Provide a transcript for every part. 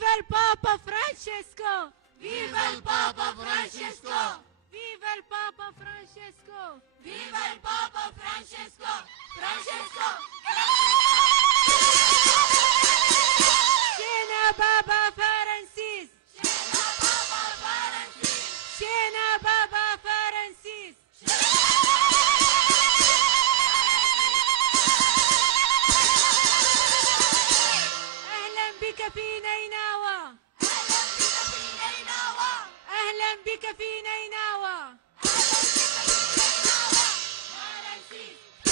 Viva il Papa Francesco! Viva il Papa Francesco! Viva il Papa Francesco! Viva il Papa Francesco! Francesco! Scena Baba Francis! Scena Papa Francis! Scena Baba Francis! أهلا بك في نينوى! أهلا بك أهلا بك في نينوى! في نينوى!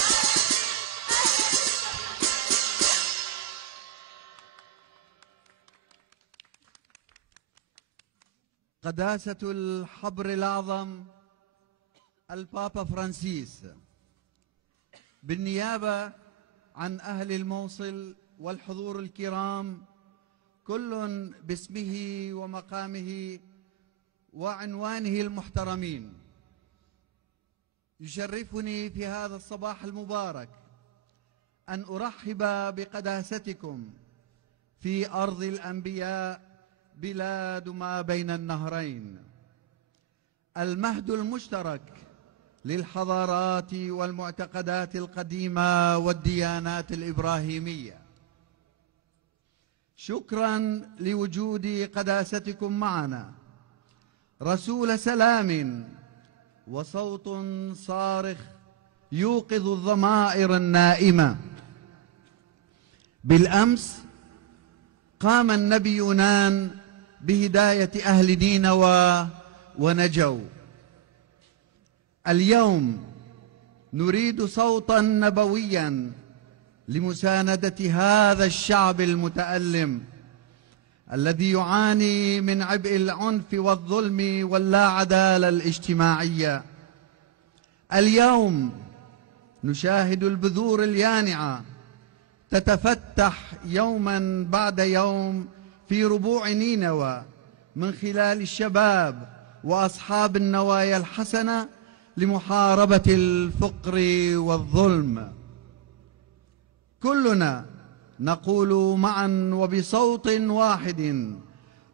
قداسة الحبر الأعظم البابا فرانسيس، بالنيابة عن أهل الموصل والحضور الكرام، كل باسمه ومقامه وعنوانه المحترمين، يشرفني في هذا الصباح المبارك أن أرحب بقداستكم في أرض الأنبياء، بلاد ما بين النهرين، المهد المشترك للحضارات والمعتقدات القديمة والديانات الإبراهيمية. شكرا لوجود قداستكم معنا، رسول سلام وصوت صارخ يوقظ الضمائر النائمة. بالأمس قام النبي يونان بهداية أهل نينوى ونجوا. اليوم نريد صوتا نبويا لمساندة هذا الشعب المتألم الذي يعاني من عبء العنف والظلم واللا عدالة الاجتماعية. اليوم نشاهد البذور اليانعة تتفتح يوما بعد يوم في ربوع نينوى من خلال الشباب وأصحاب النوايا الحسنة لمحاربة الفقر والظلم. كلنا نقول معا وبصوت واحد: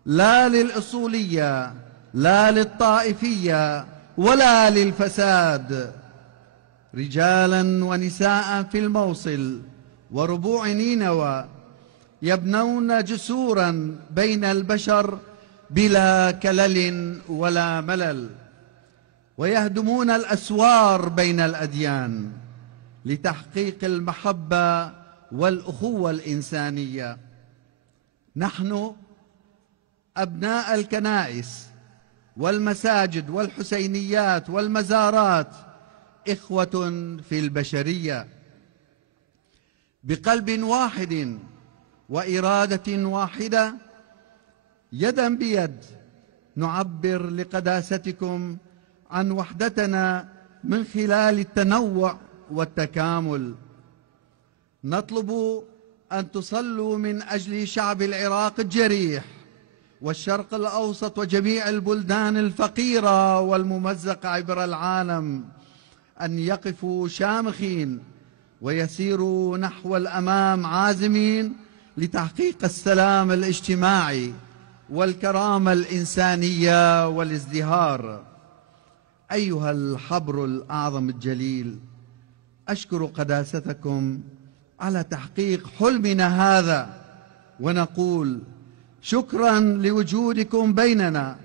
لا للأصولية، لا للطائفية، ولا للفساد. رجالا ونساء في الموصل وربوع نينوى يبنون جسورا بين البشر بلا كلل ولا ملل، ويهدمون الأسوار بين الأديان لتحقيق المحبة والأخوة الإنسانية. نحن أبناء الكنائس والمساجد والحسينيات والمزارات إخوة في البشرية، بقلب واحد وإرادة واحدة، يدا بيد نعبر لقداستكم عن وحدتنا من خلال التنوع والتكامل. نطلب أن تصلوا من أجل شعب العراق الجريح والشرق الأوسط وجميع البلدان الفقيرة والممزقة عبر العالم، أن يقفوا شامخين ويسيروا نحو الأمام عازمين لتحقيق السلام الاجتماعي والكرامة الإنسانية والازدهار. أيها الحبر الأعظم الجليل، أشكر قداستكم على تحقيق حلمنا هذا، ونقول شكرا لوجودكم بيننا،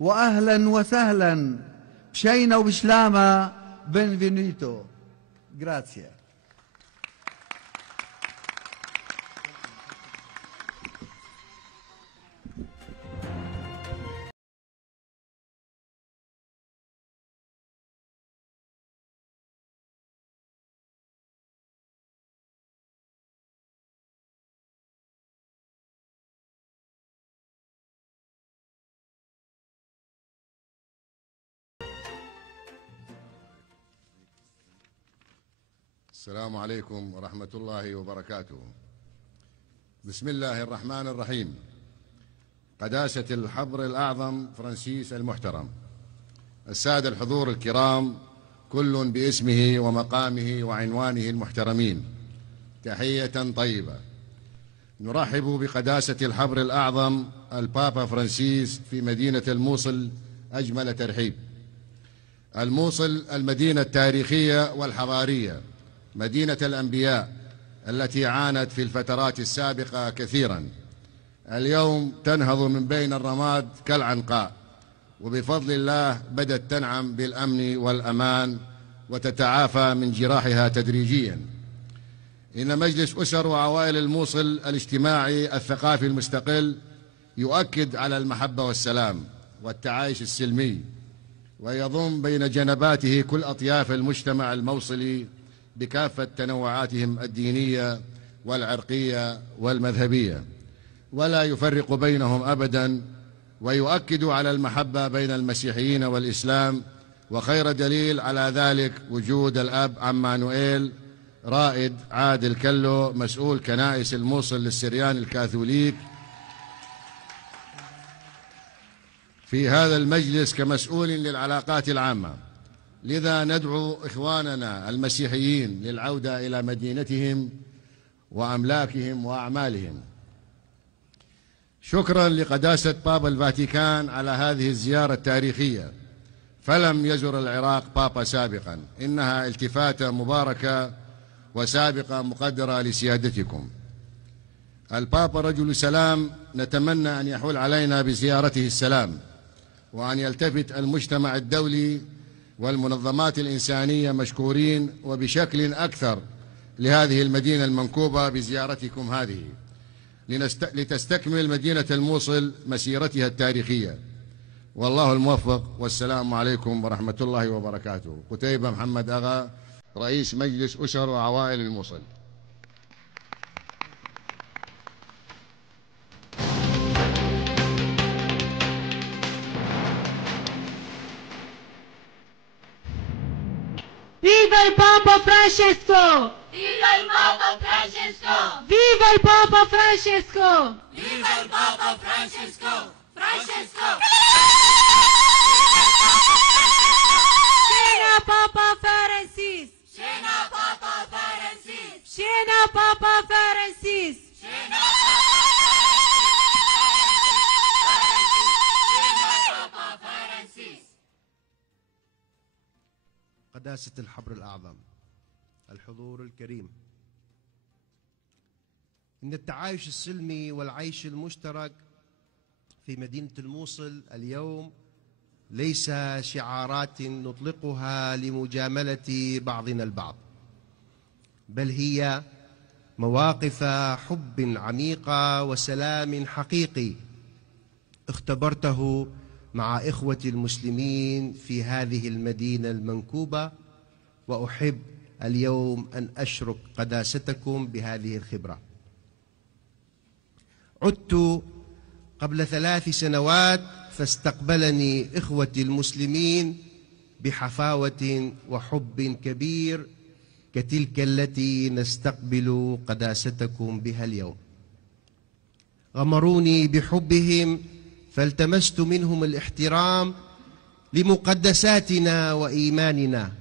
وأهلا وسهلا بشينا وبشلامة. بنفينيتو. جراتسيا. السلام عليكم ورحمة الله وبركاته. بسم الله الرحمن الرحيم. قداسة الحبر الأعظم فرانسيس المحترم، السادة الحضور الكرام، كل باسمه ومقامه وعنوانه المحترمين، تحية طيبة. نرحب بقداسة الحبر الأعظم البابا فرانسيس في مدينة الموصل أجمل ترحيب. الموصل المدينة التاريخية والحضارية، مدينة الأنبياء التي عانت في الفترات السابقة كثيرا، اليوم تنهض من بين الرماد كالعنقاء، وبفضل الله بدت تنعم بالأمن والأمان وتتعافى من جراحها تدريجيا. إن مجلس أسر وعوائل الموصل الاجتماعي الثقافي المستقل يؤكد على المحبة والسلام والتعايش السلمي، ويضم بين جنباته كل أطياف المجتمع الموصلي بكافة تنوعاتهم الدينية والعرقية والمذهبية، ولا يفرق بينهم أبدا، ويؤكد على المحبة بين المسيحيين والإسلام. وخير دليل على ذلك وجود الأب عمانوئيل رائد عادل كلو، مسؤول كنائس الموصل للسريان الكاثوليك، في هذا المجلس كمسؤول للعلاقات العامة. لذا ندعو إخواننا المسيحيين للعودة إلى مدينتهم وأملاكهم وأعمالهم. شكرا لقداسة بابا الفاتيكان على هذه الزيارة التاريخية، فلم يزر العراق بابا سابقا، إنها التفاتة مباركة وسابقة مقدرة لسيادتكم. البابا رجل سلام، نتمنى أن يحول علينا بزيارته السلام، وأن يلتفت المجتمع الدولي والمنظمات الإنسانية مشكورين وبشكل أكثر لهذه المدينة المنكوبة بزيارتكم هذه، لتستكمل مدينة الموصل مسيرتها التاريخية. والله الموفق، والسلام عليكم ورحمة الله وبركاته. قتيبة محمد أغا، رئيس مجلس أسر وعوائل الموصل. Viva il Papa Francesco! Viva il Papa Francesco! Viva il Papa Francesco! Viva il Papa Francesco! Francesco! Scena Papa Francis! Scena Papa Francis! Scena Papa Francis! Scena Papa Francis! قداسة الحبر الأعظم، الحضور الكريم، إن التعايش السلمي والعيش المشترك في مدينة الموصل اليوم ليس شعارات نطلقها لمجاملة بعضنا البعض، بل هي مواقف حب عميقة وسلام حقيقي اختبرته مع إخوتي المسلمين في هذه المدينة المنكوبة، وأحب اليوم أن أشرك قداستكم بهذه الخبرة. عدت قبل 3 سنوات فاستقبلني إخوتي المسلمين بحفاوة وحب كبير كتلك التي نستقبل قداستكم بها اليوم. غمروني بحبهم، فالتمست منهم الاحترام لمقدساتنا وإيماننا،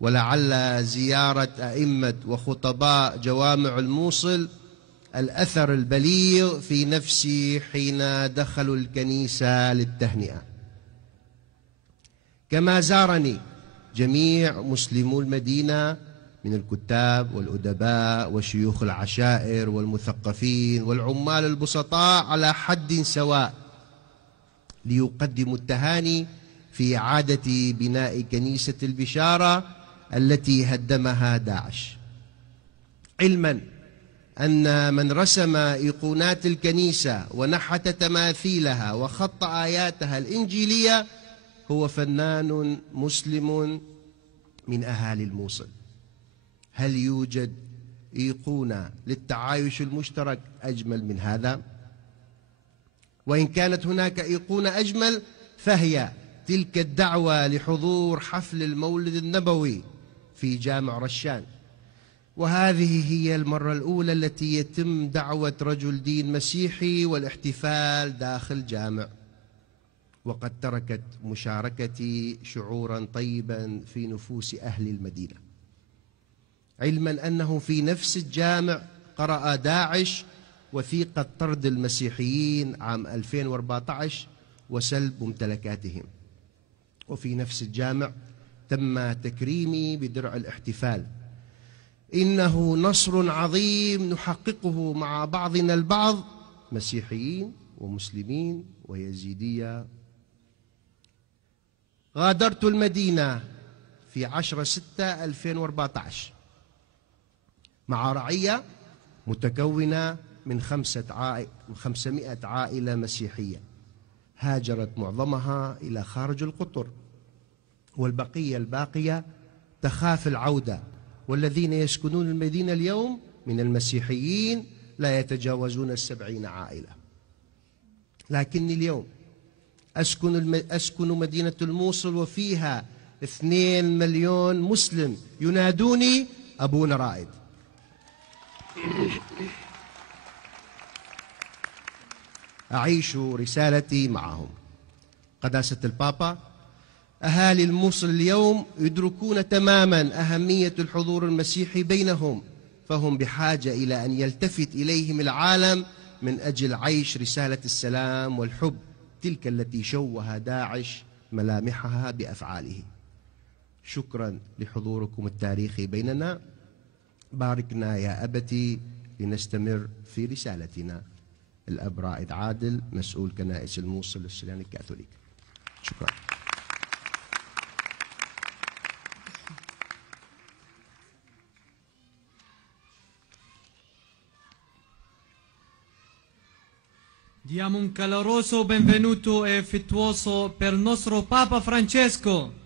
ولعل زيارة أئمة وخطباء جوامع الموصل الأثر البليغ في نفسي حين دخلوا الكنيسة للتهنئة. كما زارني جميع مسلمو المدينة من الكتاب والأدباء وشيوخ العشائر والمثقفين والعمال البسطاء على حد سواء، ليقدموا التهاني في إعادة بناء كنيسة البشارة التي هدمها داعش، علما أن من رسم أيقونات الكنيسة ونحت تماثيلها وخط آياتها الإنجيلية هو فنان مسلم من أهالي الموصل. هل يوجد أيقونة للتعايش المشترك أجمل من هذا؟ وإن كانت هناك أيقونة أجمل فهي تلك الدعوة لحضور حفل المولد النبوي في جامع رشان، وهذه هي المرة الأولى التي يتم دعوة رجل دين مسيحي والاحتفال داخل جامع، وقد تركت مشاركتي شعورا طيبا في نفوس أهل المدينة، علما أنه في نفس الجامع قرأ داعش وثيقة طرد المسيحيين عام 2014 وسلب ممتلكاتهم. وفي نفس الجامع تم تكريمي بدرع الاحتفال. إنه نصر عظيم نحققه مع بعضنا البعض، مسيحيين ومسلمين ويزيدية. غادرت المدينة في 10/6/2014 مع رعية متكونة من 500 عائلة مسيحية، هاجرت معظمها إلى خارج القطر، والبقية الباقية تخاف العودة، والذين يسكنون المدينة اليوم من المسيحيين لا يتجاوزون 70 عائلة. لكني اليوم أسكن مدينة الموصل وفيها 2 مليون مسلم ينادوني أبونا رائد. أعيش رسالتي معهم. قداسة البابا، أهالي الموصل اليوم يدركون تماما أهمية الحضور المسيحي بينهم، فهم بحاجة إلى أن يلتفت إليهم العالم من أجل عيش رسالة السلام والحب، تلك التي شوه داعش ملامحها بأفعاله. شكرا لحضوركم التاريخي بيننا. باركنا يا أبتي لنستمر في رسالتنا. الأب رائد عادل، مسؤول كنائس الموصل السرياني الكاثوليك. شكرا. Diamo un caloroso benvenuto e affettuoso per nostro Papa Francesco.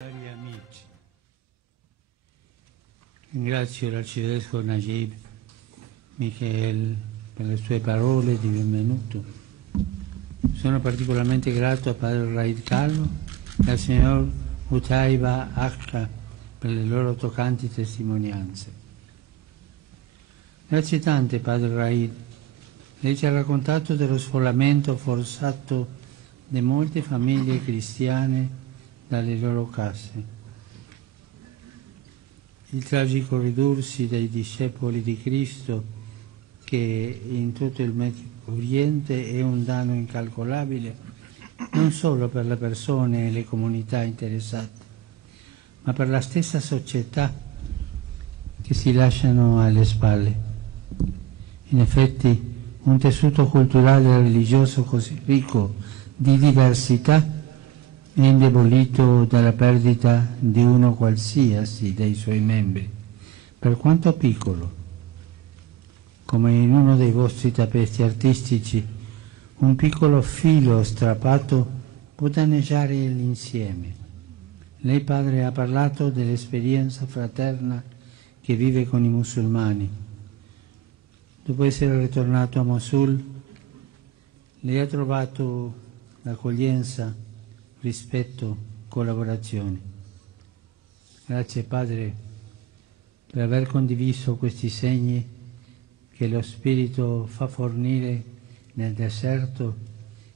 Cari amici, ringrazio l'arcivescovo Najib Michael per le sue parole di benvenuto. Sono particolarmente grato a padre Raid Carlo e al signor Utaiba Akha per le loro toccanti testimonianze. Grazie tante, padre Raid. Lei ci ha raccontato dello sfollamento forzato di molte famiglie cristiane dalle loro case, il tragico ridursi dei discepoli di Cristo che in tutto il Medio Oriente è un danno incalcolabile non solo per le persone e le comunità interessate, ma per la stessa società che si lasciano alle spalle. In effetti, un tessuto culturale e religioso così ricco di diversità è indebolito dalla perdita di uno qualsiasi dei suoi membri, per quanto piccolo. Come in uno dei vostri tappeti artistici, un piccolo filo strappato può danneggiare l'insieme. Lei, padre, ha parlato dell'esperienza fraterna che vive con i musulmani. Dopo essere ritornato a Mosul, lei ha trovato l'accoglienza, rispetto, collaborazione. Grazie, padre, per aver condiviso questi segni che lo Spirito fa fornire nel deserto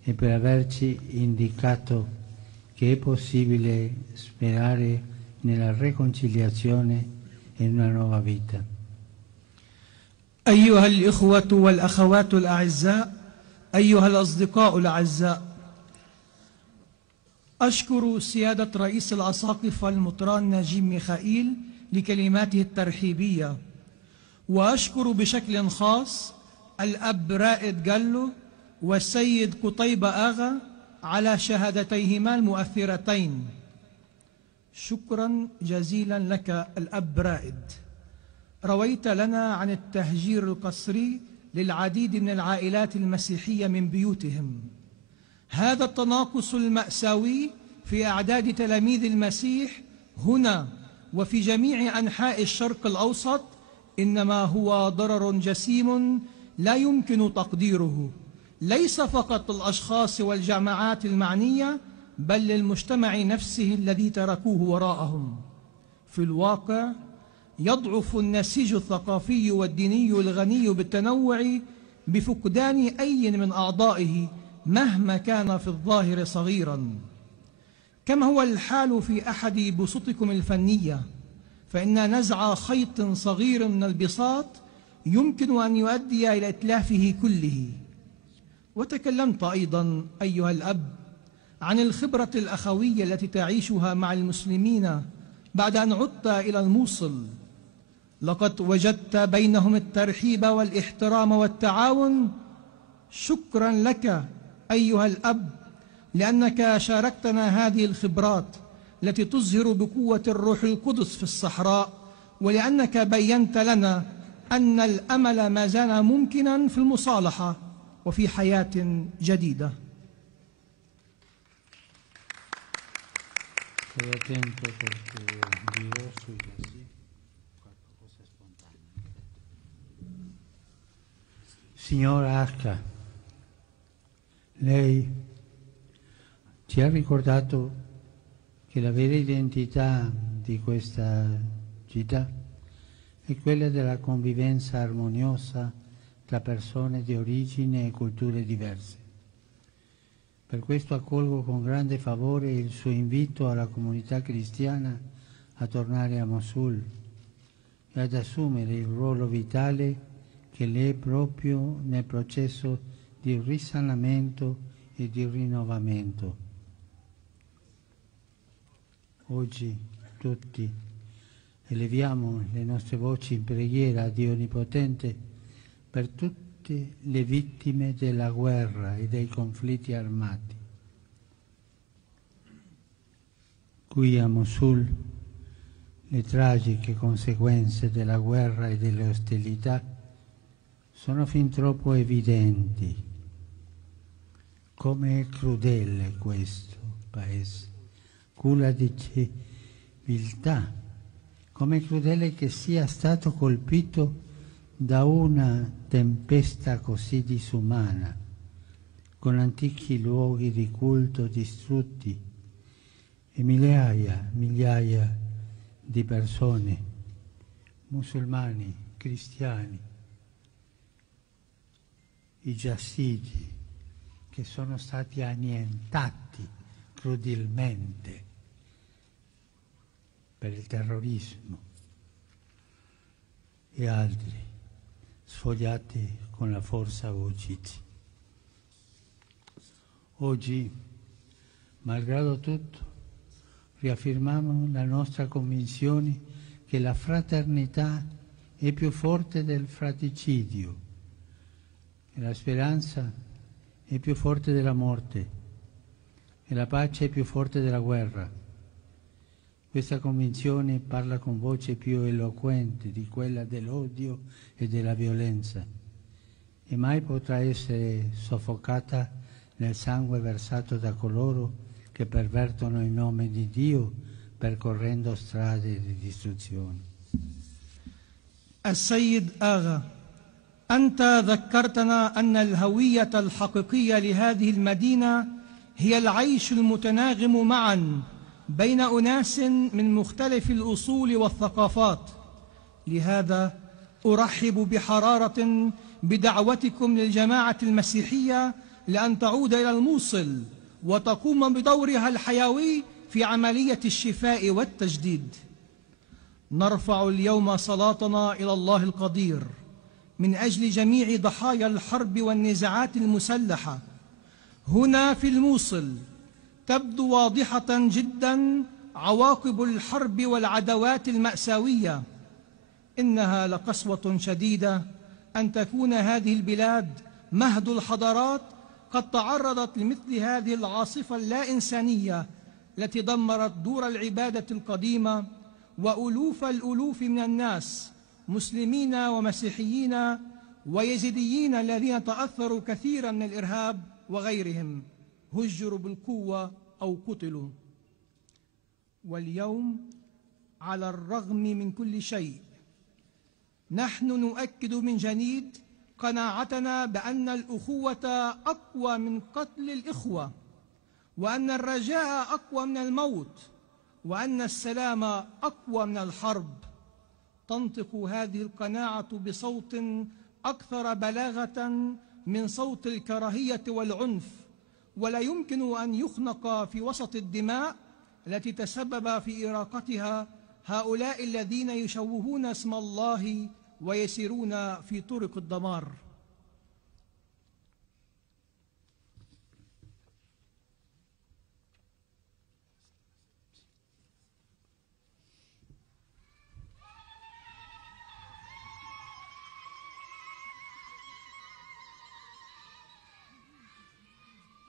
e per averci indicato che è possibile sperare nella riconciliazione e in una nuova vita. أيها الإخوة والأخوات الأعزاء، أيها الأصدقاء الأعزاء، أشكر سيادة رئيس الأساقفة المطران نجيب ميخائيل لكلماته الترحيبية، وأشكر بشكل خاص الأب رائد جلو والسيد قطيبة آغا على شهادتيهما المؤثرتين. شكرا جزيلا لك الأب رائد. رويت لنا عن التهجير القسري للعديد من العائلات المسيحية من بيوتهم. هذا التناقص المأساوي في أعداد تلاميذ المسيح هنا وفي جميع أنحاء الشرق الأوسط إنما هو ضرر جسيم لا يمكن تقديره، ليس فقط للأشخاص والجماعات المعنية بل للمجتمع نفسه الذي تركوه وراءهم. في الواقع يضعف النسيج الثقافي والديني الغني بالتنوع بفقدان أي من أعضائه مهما كان في الظاهر صغيرا. كما هو الحال في أحد بسطكم الفنية، فإن نزع خيط صغير من البساط يمكن أن يؤدي إلى إتلافه كله. وتكلمت أيضا أيها الأب عن الخبرة الأخوية التي تعيشها مع المسلمين بعد أن عدت إلى الموصل. لقد وجدت بينهم الترحيب والاحترام والتعاون. شكرا لك أيها الأب لأنك شاركتنا هذه الخبرات التي تظهر بقوة الروح القدس في الصحراء، ولأنك بينت لنا أن الأمل ما زال ممكنا في المصالحة وفي حياة جديدة. Signor H, lei ci ha ricordato che la vera identità di questa città è quella della convivenza armoniosa tra persone di origine e culture diverse. Per questo accolgo con grande favore il suo invito alla comunità cristiana a tornare a Mosul e ad assumere il ruolo vitale che le è proprio nel processo di risanamento e di rinnovamento. Oggi tutti eleviamo le nostre voci in preghiera a Dio Onnipotente per tutte le vittime della guerra e dei conflitti armati. Qui a Mosul le tragiche conseguenze della guerra e delle ostilità sono fin troppo evidenti. Come è crudele questo paese, culla di civiltà, come è crudele che sia stato colpito da una tempesta così disumana, con antichi luoghi di culto distrutti e migliaia di persone, musulmani, cristiani, i giasidi, che sono stati annientati crudelmente per il terrorismo, e altri sfogliati con la forza o uccisi. Oggi, malgrado tutto, riaffermiamo la nostra convinzione che la fraternità è più forte del fratricidio e la speranza è più forte della morte e la pace è più forte della guerra. Questa convinzione parla con voce più eloquente di quella dell'odio e della violenza e mai potrà essere soffocata nel sangue versato da coloro che pervertono il nome di Dio percorrendo strade di distruzione. السيد آغا، أنت ذكرتنا أن الهوية الحقيقية لهذه المدينة هي العيش المتناغم معا بين أناس من مختلف الأصول والثقافات. لهذا أرحب بحرارة بدعوتكم للجماعة المسيحية لأن تعود إلى الموصل وتقوم بدورها الحيوي في عملية الشفاء والتجديد. نرفع اليوم صلاتنا إلى الله القدير من أجل جميع ضحايا الحرب والنزاعات المسلحة. هنا في الموصل تبدو واضحة جدا عواقب الحرب والعدوات المأساوية. إنها لقسوة شديدة أن تكون هذه البلاد مهد الحضارات قد تعرضت لمثل هذه العاصفة اللا إنسانية التي دمرت دور العبادة القديمة وألوف الألوف من الناس، مسلمين ومسيحيين ويزيديين الذين تأثروا كثيرا من الإرهاب وغيرهم، هجروا بالقوة أو قتلوا. واليوم على الرغم من كل شيء نحن نؤكد من جديد قناعتنا بأن الأخوة أقوى من قتل الإخوة، وأن الرجاء أقوى من الموت، وأن السلام أقوى من الحرب. تنطق هذه القناعة بصوت أكثر بلاغة من صوت الكراهية والعنف، ولا يمكن أن يخنق في وسط الدماء التي تسبب في إراقتها هؤلاء الذين يشوهون اسم الله ويسيرون في طرق الدمار.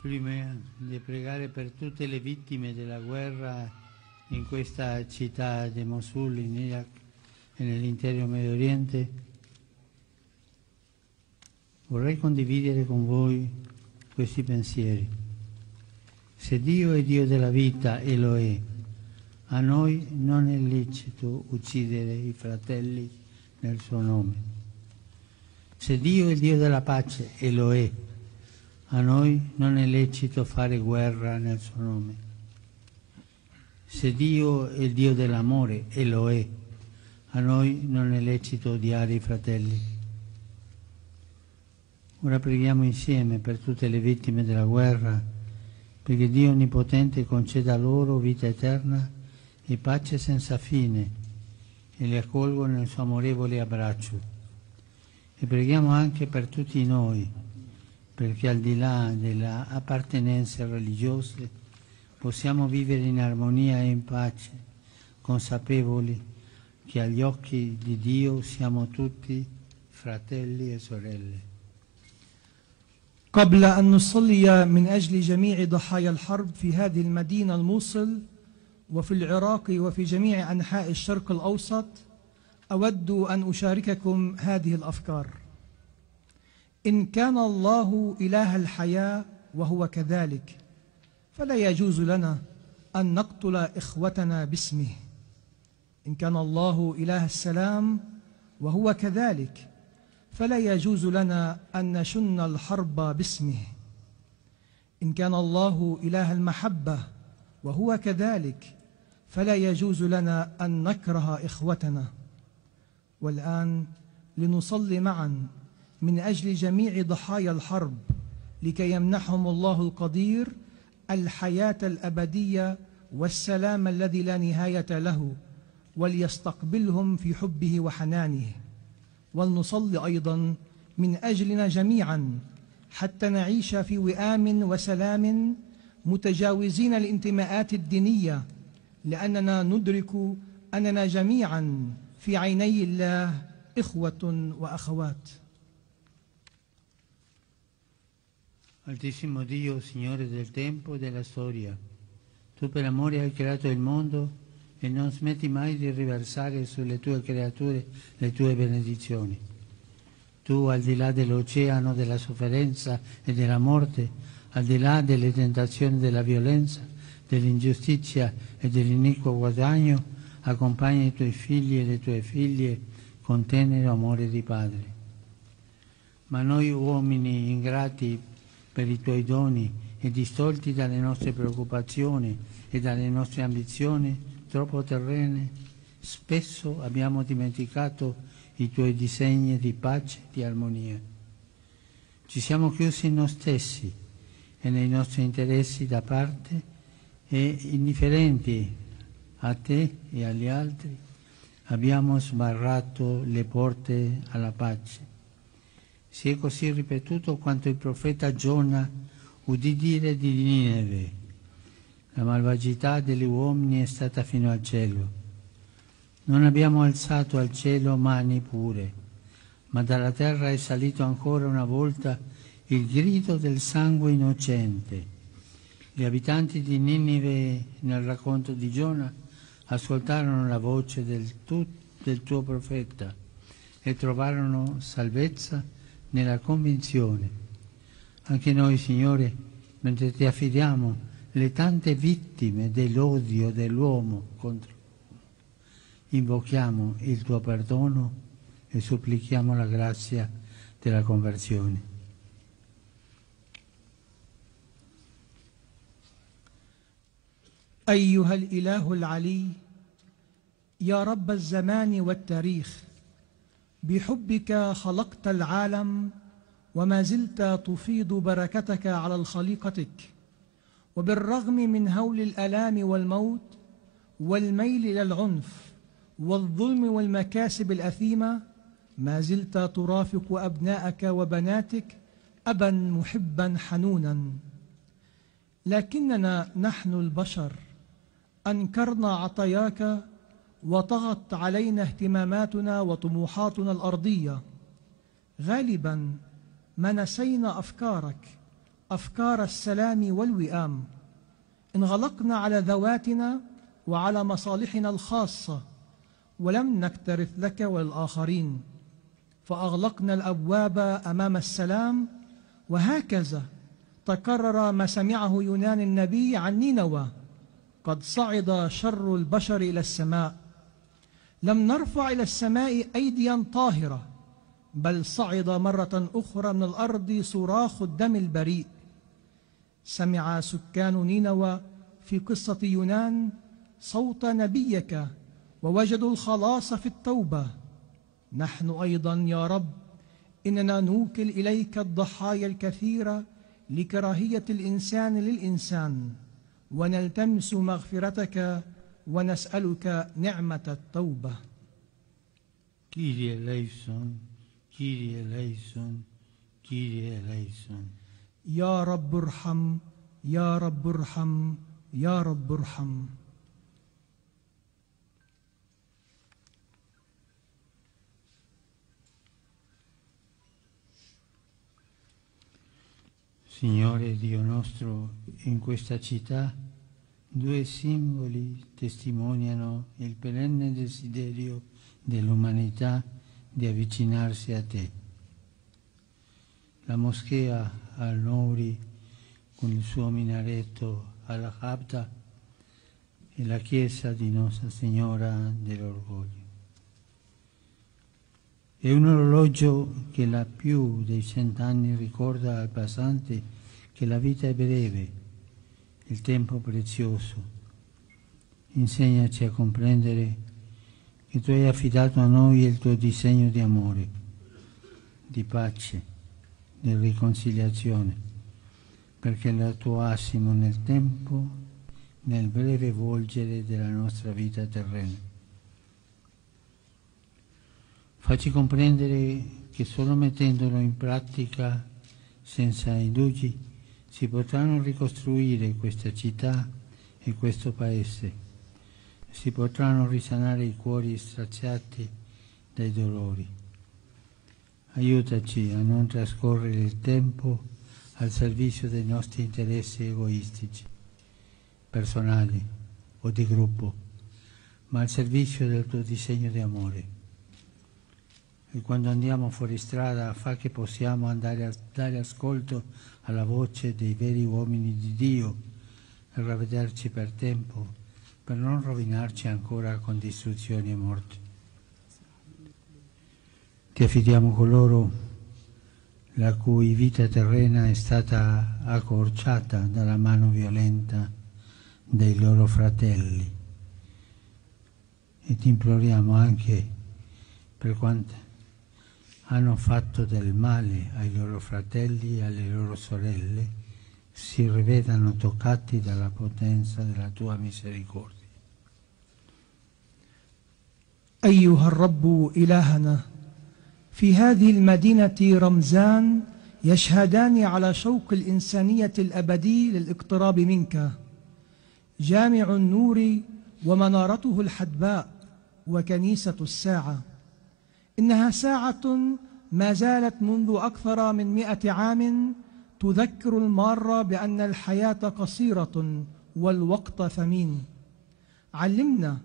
Prima di pregare per tutte le vittime della guerra in questa città di Mosul, in Iraq e nell'intero Medio Oriente, vorrei condividere con voi questi pensieri. Se Dio è Dio della vita e lo è, a noi non è lecito uccidere i fratelli nel suo nome. Se Dio è Dio della pace e lo è, a noi non è lecito fare guerra nel suo nome. Se Dio è il Dio dell'amore e lo è, a noi non è lecito odiare i fratelli. Ora preghiamo insieme per tutte le vittime della guerra, perché Dio Onnipotente conceda loro vita eterna e pace senza fine e li accolgo nel suo amorevole abbraccio. E preghiamo anche per tutti noi, perché al di là delle appartenenze religiose possiamo vivere in armonia e in pace, consapevoli che agli occhi di Dio siamo tutti fratelli e sorelle. قبل أن نصلي من أجل جميع ضحايا الحرب في هذه المدينة الموصل وفي العراق وفي جميع أنحاء الشرق الأوسط، أود أن أشارككم هذه الأفكار. إن كان الله إله الحياة وهو كذلك، فلا يجوز لنا أن نقتل إخوتنا باسمه. إن كان الله إله السلام وهو كذلك، فلا يجوز لنا أن نشن الحرب باسمه. إن كان الله إله المحبة وهو كذلك، فلا يجوز لنا أن نكره إخوتنا. والآن لنصلي معا من أجل جميع ضحايا الحرب لكي يمنحهم الله القدير الحياة الأبدية والسلام الذي لا نهاية له، وليستقبلهم في حبه وحنانه. ولنصلي أيضا من أجلنا جميعا حتى نعيش في وئام وسلام متجاوزين الانتماءات الدينية، لأننا ندرك أننا جميعا في عيني الله إخوة وأخوات. Altissimo Dio, Signore del tempo e della storia, tu per amore hai creato il mondo e non smetti mai di riversare sulle tue creature le tue benedizioni. Tu, al di là dell'oceano, della sofferenza e della morte, al di là delle tentazioni della violenza, dell'ingiustizia e dell'iniquo guadagno, accompagni i tuoi figli e le tue figlie con tenero amore di padre. Ma noi uomini ingrati per i tuoi doni e distolti dalle nostre preoccupazioni e dalle nostre ambizioni troppo terrene, spesso abbiamo dimenticato i tuoi disegni di pace e di armonia. Ci siamo chiusi in noi stessi e nei nostri interessi da parte e indifferenti a te e agli altri abbiamo sbarrato le porte alla pace. Si è così ripetuto quanto il profeta Giona udì dire di Nineve: La malvagità degli uomini è stata fino al cielo. Non abbiamo alzato al cielo mani pure, ma dalla terra è salito ancora una volta il grido del sangue innocente. Gli abitanti di Ninive, nel racconto di Giona, ascoltarono la voce del tuo profeta e trovarono salvezza nella convinzione. Anche noi, Signore, mentre ti affidiamo le tante vittime dell'odio dell'uomo contro l'uomo, invochiamo il tuo perdono e supplichiamo la grazia della conversione. أيها الإله العلي يا رب الزمان والتاريخ، بحبك خلقت العالم وما زلت تفيض بركتك على خليقتك، وبالرغم من هول الآلام والموت والميل إلى العنف والظلم والمكاسب الأثيمة ما زلت ترافق أبناءك وبناتك أبا محبا حنونا. لكننا نحن البشر أنكرنا عطاياك وطغت علينا اهتماماتنا وطموحاتنا الأرضية. غالبا ما نسينا أفكارك، أفكار السلام والوئام. انغلقنا على ذواتنا وعلى مصالحنا الخاصة ولم نكترث لك وللآخرين، فأغلقنا الأبواب أمام السلام. وهكذا تكرر ما سمعه يونان النبي عن نينوى: قد صعد شر البشر إلى السماء. لم نرفع إلى السماء أيديا طاهرة، بل صعد مرة أخرى من الأرض صراخ الدم البريء. سمع سكان نينوى في قصة يونان صوت نبيك ووجدوا الخلاص في التوبة. نحن أيضا يا رب إننا نوكل إليك الضحايا الكثيرة لكراهية الإنسان للإنسان، ونلتمس مغفرتك ونسألك نعمة التوبة. Kyrie eleison, Kyrie eleison, Kyrie eleison. يا رب ارحم، يا رب ارحم، يا رب ارحم. Signore Dio nostro, in questa città due simboli testimoniano il perenne desiderio dell'umanità di avvicinarsi a te. La moschea al-Nouri con il suo minareto alla Habda e la chiesa di Nostra Signora dell'Orgoglio. È un orologio che la più dei 100 anni ricorda al passante che la vita è breve, il tempo prezioso. Insegnaci a comprendere che tu hai affidato a noi il tuo disegno di amore, di pace, di riconciliazione, perché l'attuassimo nel tempo, nel breve volgere della nostra vita terrena. Facci comprendere che solo mettendolo in pratica, senza indugi, si potranno ricostruire questa città e questo paese. Si potranno risanare i cuori straziati dai dolori. Aiutaci a non trascorrere il tempo al servizio dei nostri interessi egoistici, personali o di gruppo, ma al servizio del tuo disegno di amore. E quando andiamo fuori strada fa che possiamo andare a dare ascolto alla voce dei veri uomini di Dio e ravvederci per tempo, per non rovinarci ancora con distruzioni e morti. Ti affidiamo coloro la cui vita terrena è stata accorciata dalla mano violenta dei loro fratelli e ti imploriamo anche per quanto hanno fatto del male ai loro fratelli e alle loro sorelle, si rivedano toccati dalla potenza della tua misericordia. أيها الرب إلهنا، في هذه المدينة رمزان يشهدان على شوق الإنسانية الأبدي للاقتراب منك. جامع النور ومنارته الحدباء وكنيسة الساعة. إنها ساعة ما زالت منذ أكثر من 100 عام تذكر المارة بأن الحياة قصيرة والوقت ثمين. علمنا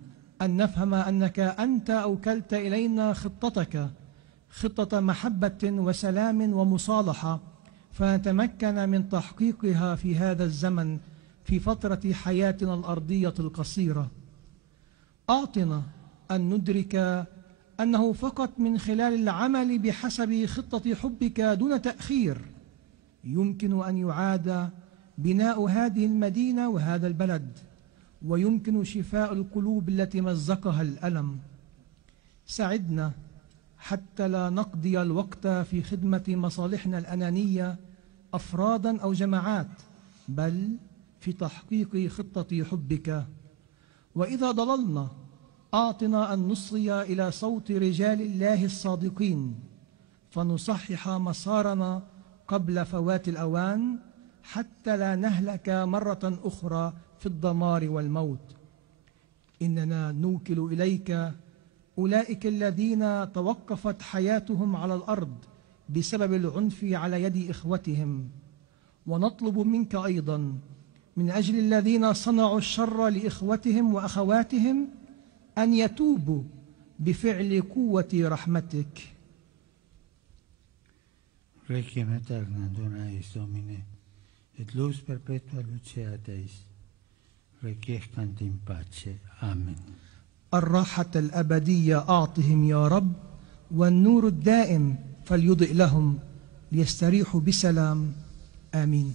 أن نفهم أنك أنت أوكلت إلينا خطتك، خطة محبة وسلام ومصالحة، فنتمكن من تحقيقها في هذا الزمن في فترة حياتنا الأرضية القصيرة. أعطنا أن ندرك أنه فقط من خلال العمل بحسب خطة حبك دون تأخير يمكن أن يعاد بناء هذه المدينة وهذا البلد، ويمكن شفاء القلوب التي مزقها الألم. ساعدنا حتى لا نقضي الوقت في خدمة مصالحنا الأنانية أفرادا أو جماعات، بل في تحقيق خطة حبك. وإذا ضللنا أعطنا أن نصغي إلى صوت رجال الله الصادقين فنصحح مسارنا قبل فوات الأوان، حتى لا نهلك مرة أخرى في الدمار والموت. إننا نوكل إليك أولئك الذين توقفت حياتهم على الأرض بسبب العنف على يد إخوتهم، ونطلب منك أيضا من أجل الذين صنعوا الشر لإخوتهم وأخواتهم أن يتوبوا بفعل قوة رحمتك. Requiem aeterna dona eis Domine, et lux perpetua luceat eis. Requiescant in pace. Amen. الراحة الأبدية أعطهم يا رب، والنور الدائم فليضئ لهم ليستريحوا بسلام. آمين.